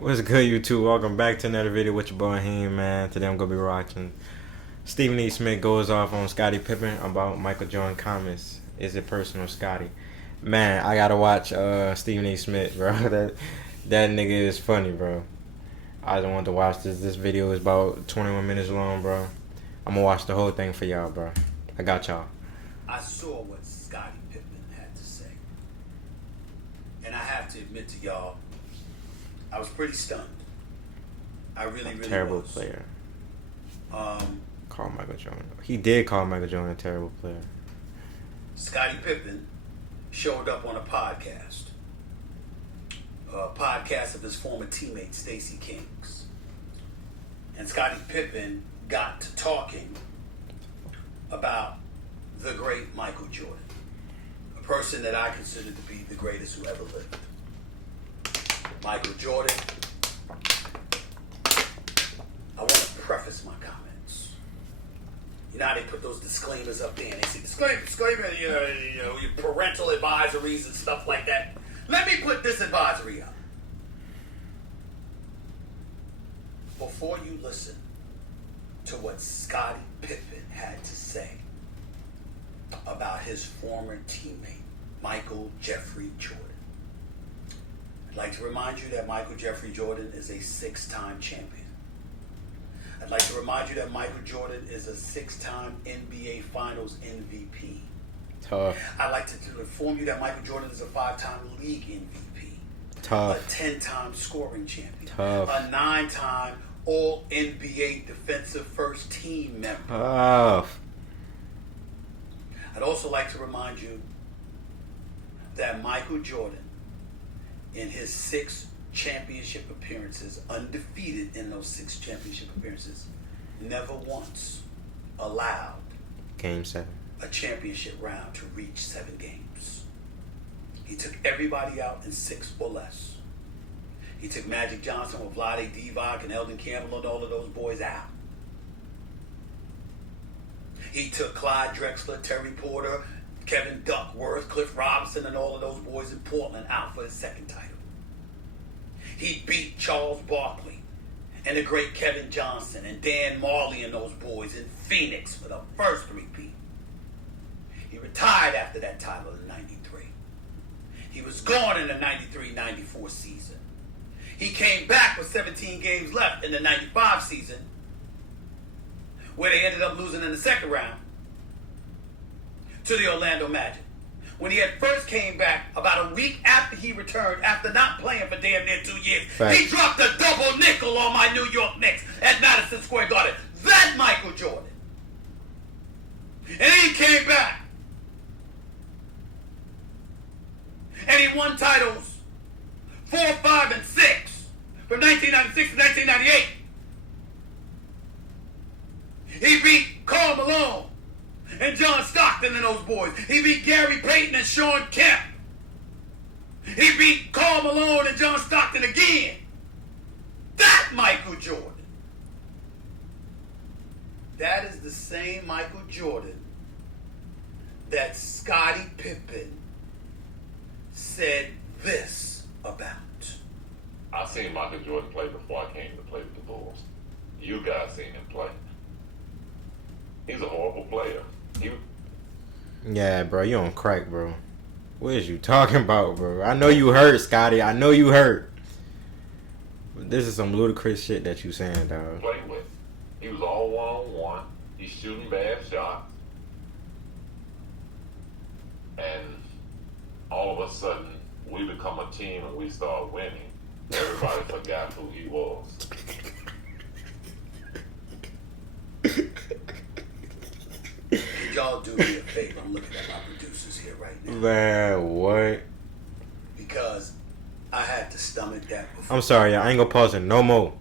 What's good, YouTube? Welcome back to another video with your boy Heem, man. Today I'm gonna be watching Stephen A. Smith goes off on Scottie Pippen about Michael Jordan comments. Is it personal, Scottie? Man, I gotta watch Stephen A. Smith, bro. That nigga is funny, bro. I just wanted to watch this. This video is about 21 minutes long, bro. I'm gonna watch the whole thing for y'all, bro. I got y'all. I saw what Scottie Pippen had to say, and I have to admit to y'all, I was pretty stunned. I really Terrible was. player. Call Michael Jordan. He did call Michael Jordan a terrible player. Scottie Pippen showed up on a podcast of his former teammate Stacey King's, and Scottie Pippen got to talking about the great Michael Jordan, a person that I consider to be the greatest who ever lived. Michael Jordan. I want to preface my comments. You know how they put those disclaimers up there and they say disclaimer, you know, your parental advisories and stuff like that. Let me put this advisory up. Before you listen to what Scottie Pippen had to say about his former teammate, Michael Jeffrey Jordan, I'd like to remind you that Michael Jeffrey Jordan is a 6-time champion. I'd like to remind you that Michael Jordan is a 6-time NBA Finals MVP. Tough. I'd like to inform you that Michael Jordan is a 5-time league MVP. Tough. A 10-time scoring champion. Tough. A 9-time All-NBA defensive first team member. Tough. I'd also like to remind you that Michael Jordan, in his 6 championship appearances, undefeated in those 6 championship appearances, never once allowed Game 7. a championship round to reach 7 games. He took everybody out in 6 or less. He took Magic Johnson with Vlade Divac and Eldon Campbell and all of those boys out. He took Clyde Drexler, Terry Porter, Kevin Duckworth, Cliff Robinson, and all of those boys in Portland out for his 2nd title. He beat Charles Barkley and the great Kevin Johnson and Dan Marley and those boys in Phoenix for the first 3-peat. He retired after that title in '93. He was gone in the '93-'94 season. He came back with 17 games left in the '95 season, where they ended up losing in the 2nd round to the Orlando Magic. When he had first came back, about a week after he returned, after not playing for damn near 2 years, Right. He dropped a double nickel on my New York Knicks at Madison Square Garden. That Michael Jordan. And then he came back. And he won titles 4, 5, and 6 from 1996 to 1998. He beat Karl Malone and John Stockton and those boys. He beat Gary Payton and Sean Kemp. He beat Karl Malone and John Stockton again. That Michael Jordan. That is the same Michael Jordan that Scottie Pippen said this about. I seen Michael Jordan play before I came to play with the Bulls. You guys seen him play. He's a horrible player. Yeah, bro, you on crack, bro. What is you talking about, bro? I know you hurt, Scotty. I know you hurt. But this is some ludicrous shit that you saying, dog. Play with. He was all one-on-one. He's shooting bad shots. And all of a sudden, we become a team and we start winning. Everybody forgot who he was. Could y'all do me a favor? I'm looking at my producers here right now. Man, what? Because I had to stomach that before. I'm sorry, I ain't gonna pause it no more.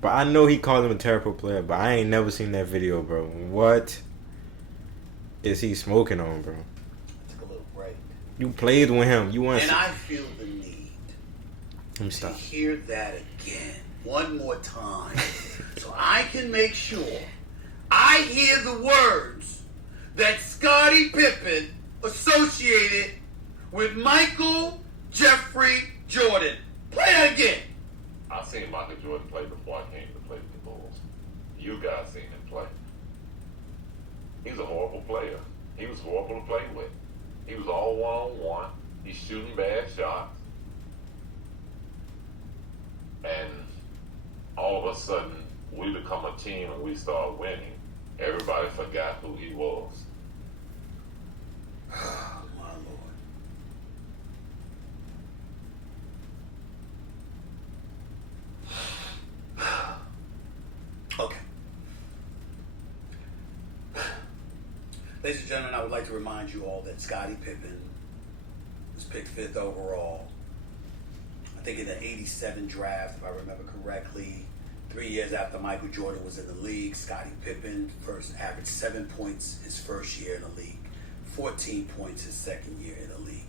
But I know he called him a terrible player, but I ain't never seen that video, bro. What is he smoking on, bro? I took a little break. You played with him. You want And to I feel the need Let me to stop. hear that again, one more time, so I can make sure I hear the words that Scottie Pippen associated with Michael Jeffrey Jordan. Play that again. I seen Jordan play before I came to play with the Bulls. You guys seen him play. He's a horrible player. He was horrible to play with. He was all one-on-one. He's shooting bad shots. And all of a sudden, we become a team and we start winning. Everybody forgot who he was. Oh, my Lord. Okay. Ladies and gentlemen, I would like to remind you all that Scottie Pippen was picked 5th overall. I think in the 87 draft, if I remember correctly. 3 years after Michael Jordan was in the league, Scottie Pippen first averaged 7 points his first year in the league, 14 points his second year in the league.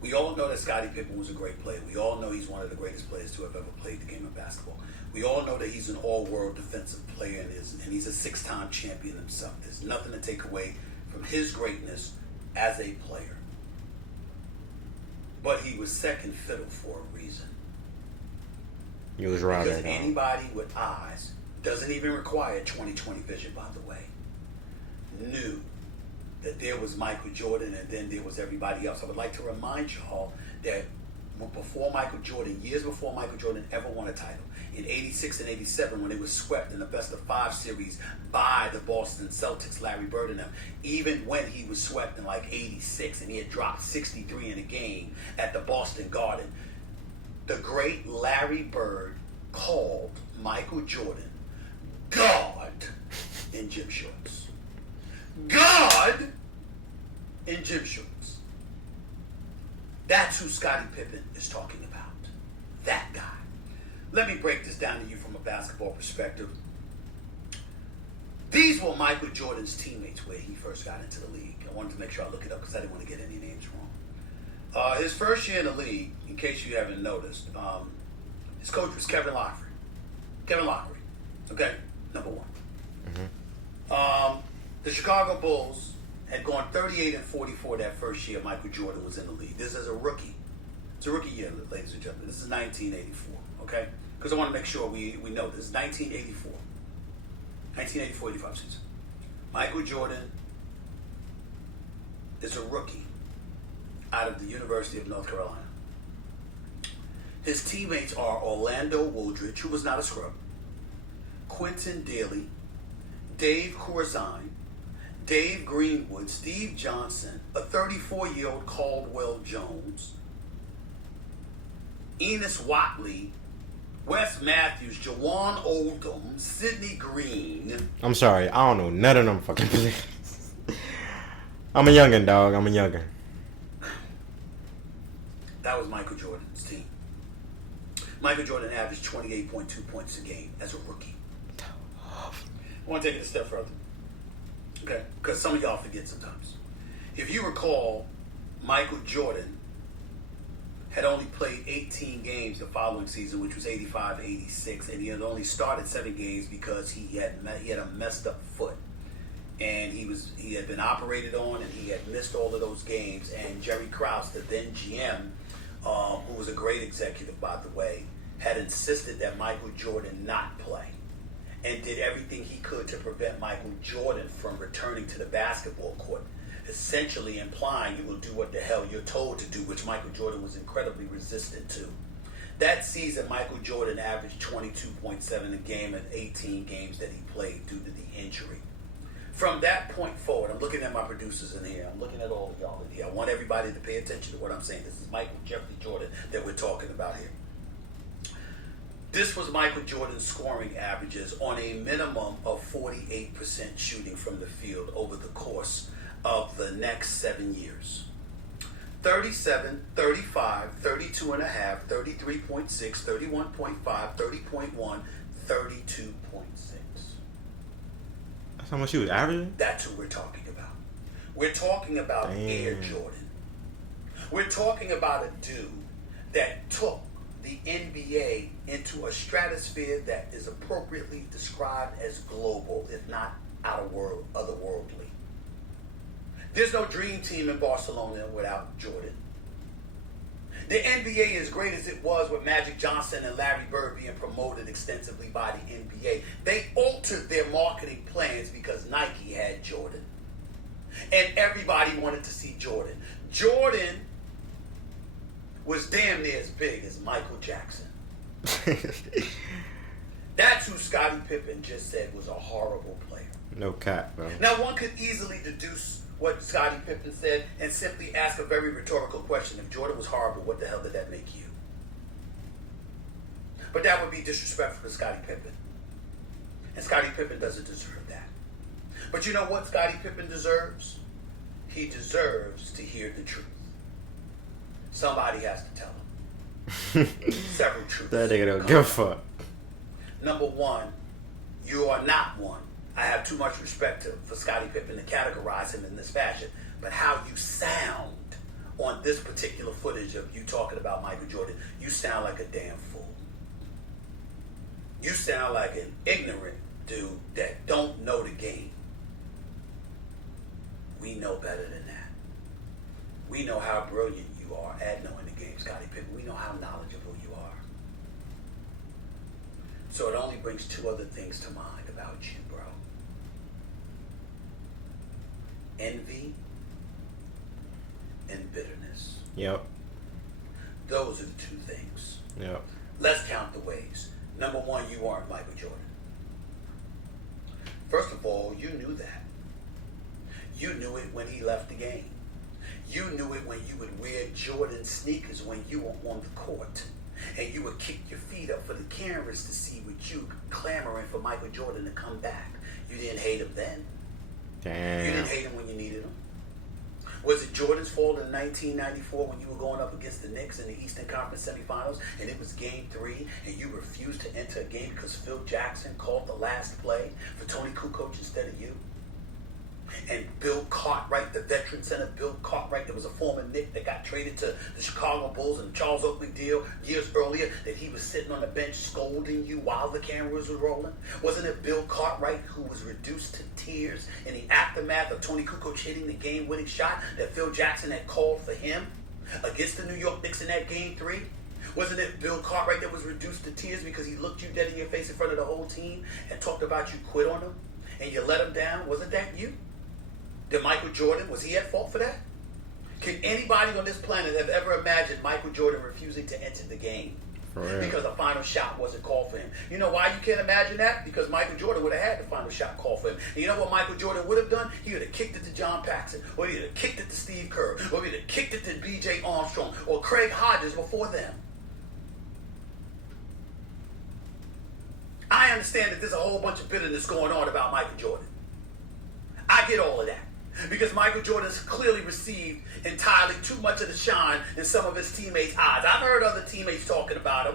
We all know that Scottie Pippen was a great player. We all know he's one of the greatest players to have ever played the game of basketball. We all know that he's an all-world defensive player and he's a 6-time champion himself. There's nothing to take away from his greatness as a player. But he was second fiddle for a reason. You was right. Because anybody with eyes, doesn't even require 20/20 vision, by the way, knew that there was Michael Jordan and then there was everybody else. I would like to remind y'all that before Michael Jordan, years before Michael Jordan ever won a title, in 86 and 87 when they were swept in the best-of-5 series by the Boston Celtics, Larry Bird and them, even when he was swept in like 86 and he had dropped 63 in a game at the Boston Garden, the great Larry Bird called Michael Jordan God in gym shorts. God in gym shorts. That's who Scottie Pippen is talking about. That guy. Let me break this down to you from a basketball perspective. These were Michael Jordan's teammates where he first got into the league. I wanted to make sure I look it up because I didn't want to get any names wrong. His first year in the league, in case you haven't noticed, his coach was Kevin Lockery. Kevin Lockery, okay, number one. Mm-hmm. The Chicago Bulls had gone 38 and 44 that first year Michael Jordan was in the league. This is a rookie. It's a rookie year, ladies and gentlemen. This is 1984, okay? Because I want to make sure we know this. 1984. 1984-85 season. Michael Jordan is a rookie out of the University of North Carolina. His teammates are Orlando Woodridge, who was not a scrub, Quentin Daly, Dave Corzine, Dave Greenwood, Steve Johnson, a 34-year-old Caldwell Jones, Enos Watley, Wes Matthews, Jawan Oldham, Sidney Green. I'm sorry, I don't know none of them fucking players. I'm a youngin', dog. I'm a youngin'. That was Michael Jordan's team. Michael Jordan averaged 28.2 points a game as a rookie. I want to take it a step further. Okay? Because some of y'all forget sometimes. If you recall, Michael Jordan had only played 18 games the following season, which was 85-86, and he had only started 7 games because he had a messed up foot. And he had been operated on, and he had missed all of those games. And Jerry Krause, the then GM, who was a great executive, by the way, had insisted that Michael Jordan not play, and did everything he could to prevent Michael Jordan from returning to the basketball court, essentially implying you will do what the hell you're told to do, which Michael Jordan was incredibly resistant to. That season, Michael Jordan averaged 22.7 a game in 18 games that he played due to the injury. From that point forward, I'm looking at my producers in here. I'm looking at all of y'all in here. I want everybody to pay attention to what I'm saying. This is Michael Jeffrey Jordan that we're talking about here. This was Michael Jordan's scoring averages on a minimum of 48% shooting from the field over the course of the next 7 years. 37, 35, 32.5, 33.6, 31.5, 30.1, 32.6. That's how much he was averaging? That's who we're talking about. We're talking about Air Jordan. We're talking about a dude that took the NBA into a stratosphere that is appropriately described as global, if not otherworldly. There's no dream team in Barcelona without Jordan. The NBA, as great as it was with Magic Johnson and Larry Bird being promoted extensively by the NBA, they altered their marketing plans because Nike had Jordan. And everybody wanted to see Jordan. Jordan was damn near as big as Michael Jackson. That's who Scottie Pippen just said was a horrible player. No cap, bro. Now, one could easily deduce what Scottie Pippen said and simply ask a very rhetorical question. If Jordan was horrible, what the hell did that make you? But that would be disrespectful to Scottie Pippen. And Scottie Pippen doesn't deserve that. But you know what Scottie Pippen deserves? He deserves to hear the truth. Somebody has to tell him. Several truths. That nigga don't give a fuck. Number one, you are not one. I have too much respect for Scottie Pippen to categorize him in this fashion. But how you sound on this particular footage of you talking about Michael Jordan, you sound like a damn fool. You sound like an ignorant dude that don't know the game. We know better than that. We know how brilliant you are at knowing the game, Scottie Pippen. We know how knowledgeable you are. So it only brings two other things to mind about you, bro. Envy and bitterness. Yep. Those are the two things. Yep. Let's count the ways. Number one, you aren't Michael Jordan. First of all, you knew that. You knew it when he left the game. You knew it when you would wear Jordan sneakers when you were on the court. And you would kick your feet up for the cameras to see what you clamoring for Michael Jordan to come back. You didn't hate him then. Damn. You didn't hate him when you needed him. Was it Jordan's fault in 1994 when you were going up against the Knicks in the Eastern Conference semifinals and it was game 3 and you refused to enter a game because Phil Jackson called the last play for Tony Kukoc instead of you? And Bill Cartwright, the veteran center, Bill Cartwright, that was a former Knick that got traded to the Chicago Bulls in the Charles Oakley deal years earlier, that he was sitting on the bench scolding you while the cameras were rolling? Wasn't it Bill Cartwright who was reduced to tears in the aftermath of Tony Kukoc hitting the game-winning shot that Phil Jackson had called for him against the New York Knicks in that game 3? Wasn't it Bill Cartwright that was reduced to tears because he looked you dead in your face in front of the whole team and talked about you quit on him and you let him down? Wasn't that you? Did Michael Jordan, was he at fault for that? Can anybody on this planet have ever imagined Michael Jordan refusing to enter the game because the final shot wasn't called for him? You know why you can't imagine that? Because Michael Jordan would have had the final shot called for him. And you know what Michael Jordan would have done? He would have kicked it to John Paxson, or he would have kicked it to Steve Kerr, or he would have kicked it to B.J. Armstrong, or Craig Hodges before them. I understand that there's a whole bunch of bitterness going on about Michael Jordan. I get all of that. Because Michael Jordan's clearly received entirely too much of the shine in some of his teammates' eyes. I've heard other teammates talking about him.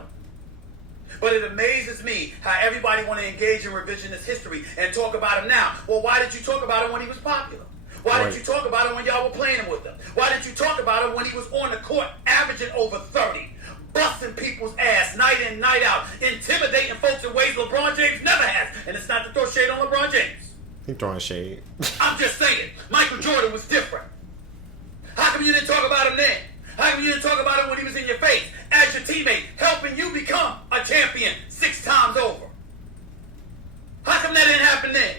But it amazes me how everybody want to engage in revisionist history and talk about him now. Well, why did you talk about him when he was popular? Why did you talk about him when y'all were playing with him? Why did you talk about him when he was on the court averaging over 30? Busting people's ass night in, night out. Intimidating folks in ways LeBron James never has. And it's not to throw shade on LeBron James. He throwing shade. I'm just saying, Michael Jordan was different. How come you didn't talk about him then? How come you didn't talk about him when he was in your face as your teammate, helping you become a champion 6 times over? How come that didn't happen then?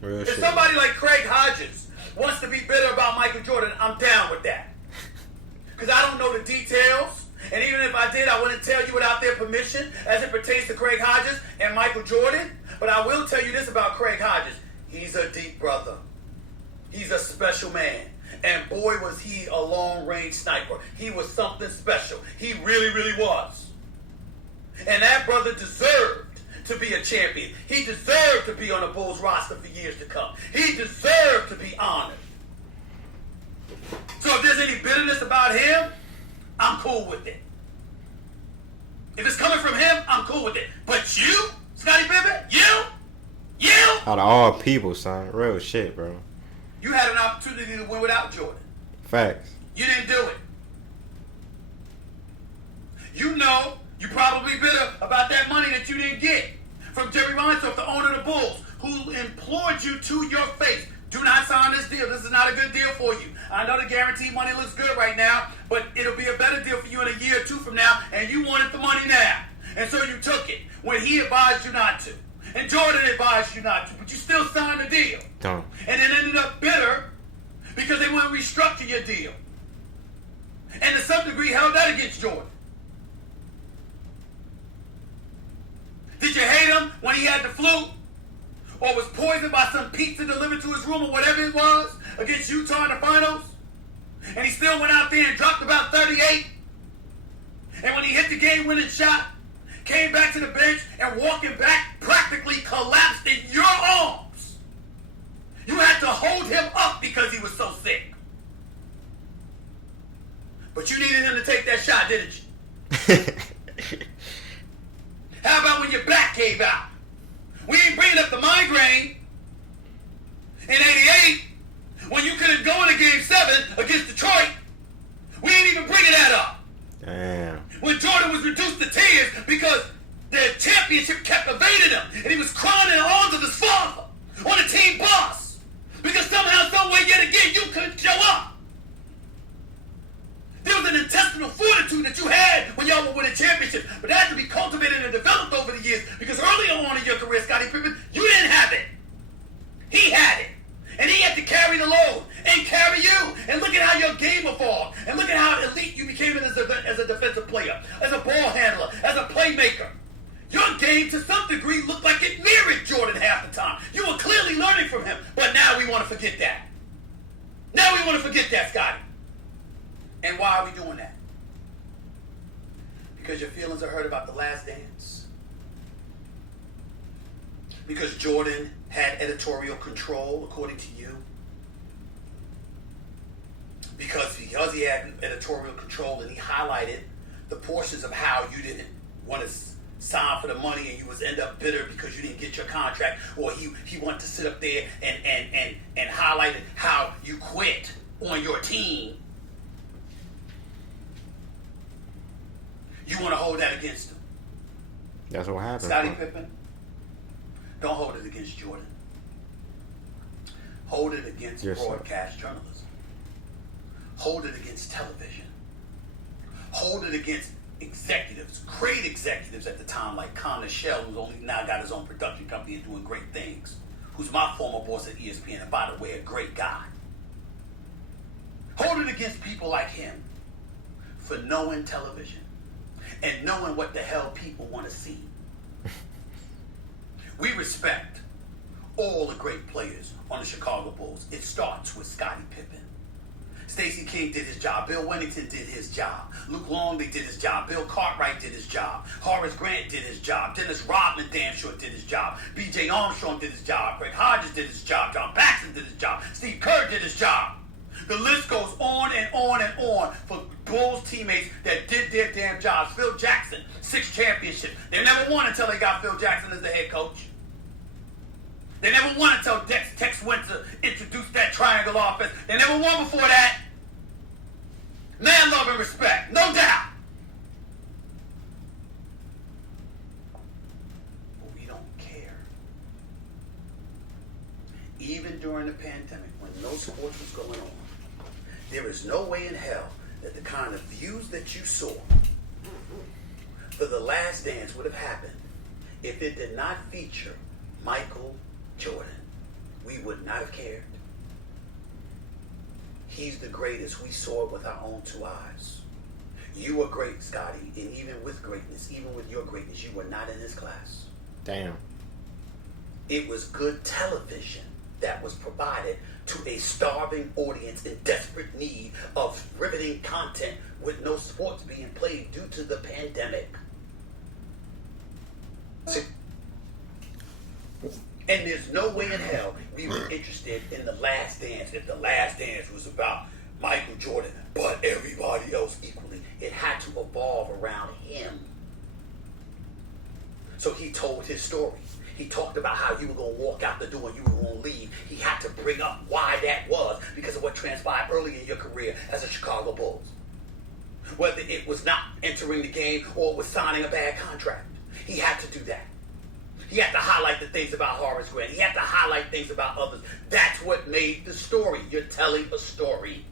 Real If shit. somebody like Craig Hodges wants to be bitter about Michael Jordan, I'm down with that. Because I don't know the details. And even if I did, I wouldn't tell you without their permission as it pertains to Craig Hodges and Michael Jordan. But I will tell you this about Craig Hodges. He's a deep brother. He's a special man. And boy, was he a long-range sniper. He was something special. He really, really was. And that brother deserved to be a champion. He deserved to be on the Bulls roster for years to come. He deserved to be honored. So if there's any bitterness about him, I'm cool with it. If it's coming from him, I'm cool with it. But you, Scottie Pippen, you, Out of all people, son. Real shit, bro. you had an opportunity to win without Jordan. Facts. You didn't do it. You know, you probably bitter about that money that you didn't get from Jerry Reinsdorf, the owner of the Bulls, who implored you to your face, Do not sign this deal. This is not a good deal for you. I know the guaranteed money looks good right now, but it'll be a better deal for you in a year or two from now, and you wanted the money now. And so you took it when he advised you not to. And Jordan advised you not to, but you still signed the deal. Don't. And then ended up bitter because they wouldn't restructure your deal. And to some degree held that against Jordan. Did you hate him when he had the flu? Or was poisoned by some pizza delivered to his room or whatever it was against Utah in the finals? And he still went out there and dropped about 38? And when he hit the game-winning shot, came back to the bench and walking back practically collapsed in your arms. You had to hold him up because he was so sick. But you needed him to take that shot, didn't you? How about when your back gave out? We ain't bringing up the migraine in 88 when you couldn't go in a game 7 against Detroit. We ain't even bringing that up. Damn. When Jordan was reduced to tears because the championship kept evading him and he was crying in the arms of his father on the team bus because somehow, someway, yet again, you couldn't show up. There was an intestinal fortitude that you had when y'all were winning championships, but that had to be cultivated and developed over the years because earlier on in your career, Scottie Pippen, you didn't have it. He had it. And he had to carry the load and carry you. And look at how your game evolved. And look at how elite you became as a defensive player, as a ball handler, as a playmaker. Your game, to some degree, looked like it mirrored Jordan half the time. You were clearly learning from him, but now we want to forget that. Now we want to forget that, Scottie. And why are we doing that? Because your feelings are hurt about the last dance. Because Jordan had editorial control, according to you. Because he had editorial control and he highlighted the portions of how you didn't want to sign for the money and you was end up bitter because you didn't get your contract, or he wanted to sit up there and highlighted how you quit on your team. You want to hold that against him. That's what happened. Scottie Pippen, don't hold it against Jordan. Hold it against broadcast journalism. Hold it against television. Hold it against executives, great executives at the time, like Connor Shell, who's only now got his own production company and doing great things, who's my former boss at ESPN, and by the way, a great guy. Hold it against people like him for knowing television and knowing what the hell people want to see. We respect all the great players on the Chicago Bulls. It starts with Scottie Pippen. Stacey King did his job. Bill Wennington did his job. Luke Longley did his job. Bill Cartwright did his job. Horace Grant did his job. Dennis Rodman damn sure did his job. B.J. Armstrong did his job. Greg Hodges did his job. John Paxson did his job. Steve Kerr did his job. The list goes on and on and on for Bulls teammates that did their damn jobs. Phil Jackson, 6 championships. They never won until they got Phil Jackson as the head coach. They never won until Tex Winter introduced that triangle offense. They never won before that. Man, love, and respect. No doubt. But we don't care. Even during the pandemic, when no sports was going on, there is no way in hell that the kind of views that you saw for The Last Dance would have happened if it did not feature Michael Jordan. We would not have cared. He's the greatest. We saw it with our own 2 eyes. You were great, Scottie, and even with greatness, even with your greatness, you were not in his class. Damn. It was good television that was provided to a starving audience in desperate need of riveting content with no sports being played due to the pandemic. And there's no way in hell we were interested in The Last Dance if The Last Dance was about Michael Jordan, but everybody else equally. It had to evolve around him. So he told his story. He talked about how you were going to walk out the door and you were going to leave. He had to bring up why that was because of what transpired early in your career as a Chicago Bulls. Whether it was not entering the game or it was signing a bad contract. He had to do that. He had to highlight the things about Horace Grant. He had to highlight things about others. That's what made the story. You're telling a story.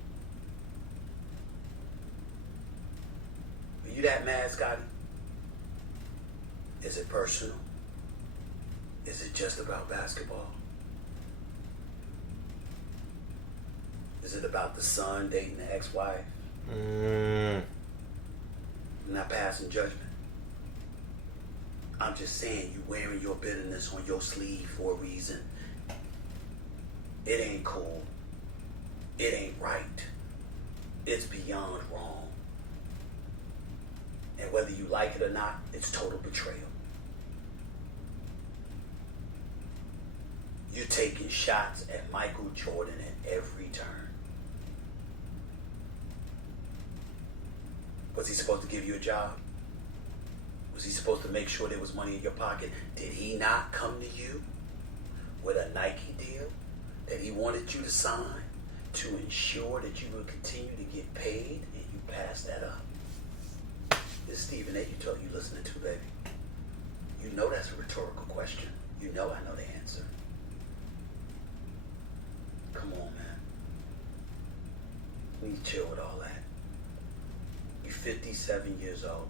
Are you that mad, Scottie? Is it personal? Is it just about basketball? Is it about the son dating the ex-wife? Not passing judgment. I'm just saying, you wearing your bitterness on your sleeve for a reason. It ain't cool. It ain't right. It's beyond wrong. And whether you like it or not, it's total betrayal. You're taking shots at Michael Jordan at every turn. Was he supposed to give you a job? Was he supposed to make sure there was money in your pocket? Did he not come to you with a Nike deal that he wanted you to sign to ensure that you would continue to get paid, and you passed that up? This Stephen A. you told you listening to, baby. You know that's a rhetorical question. You know I know the answer. Come on, man. We need to chill with all that. You're 57 years old.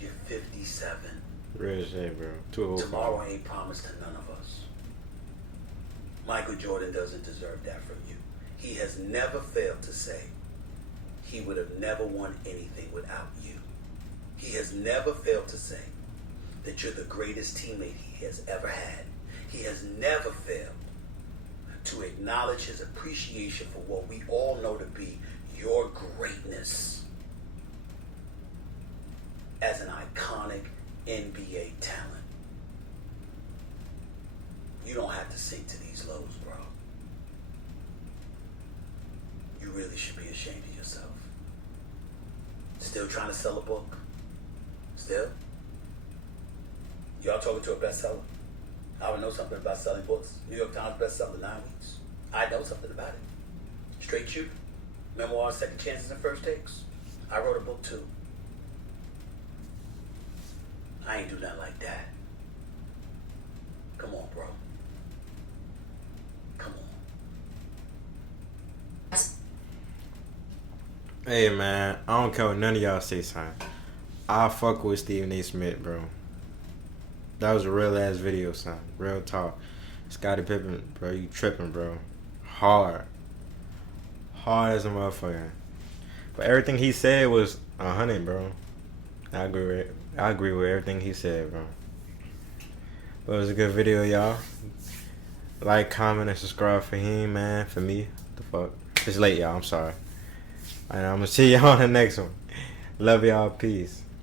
You're 57. Real shit, bro. Too old. Tomorrow ain't promised to none of us. Michael Jordan doesn't deserve that from you. He has never failed to say he would have never won anything without you. He has never failed to say that you're the greatest teammate he has ever had. He has never failed to acknowledge his appreciation for what we all know to be your greatness as an iconic NBA talent. You don't have to sink to these lows, bro. You really should be ashamed of yourself. Still trying to sell a book? Still? Y'all talking to a bestseller? I would know something about selling books. New York Times bestseller, 9 weeks. I know something about it. Straight shooter. Memoirs, second chances, and first takes. I wrote a book too. I ain't do nothing like that. Come on, bro. Come on. Hey, man. I don't care what none of y'all say, son. I fuck with Stephen A. Smith, bro. That was a real ass video, son. Real talk. Scottie Pippen, bro, you tripping, bro. Hard as a motherfucker. But everything he said was 100, bro. I agree with everything he said, bro. But it was a good video, y'all. Like, comment, and subscribe for him, man. For me, the fuck. It's late, y'all. I'm sorry. And I'm gonna see y'all on the next one. Love y'all. Peace.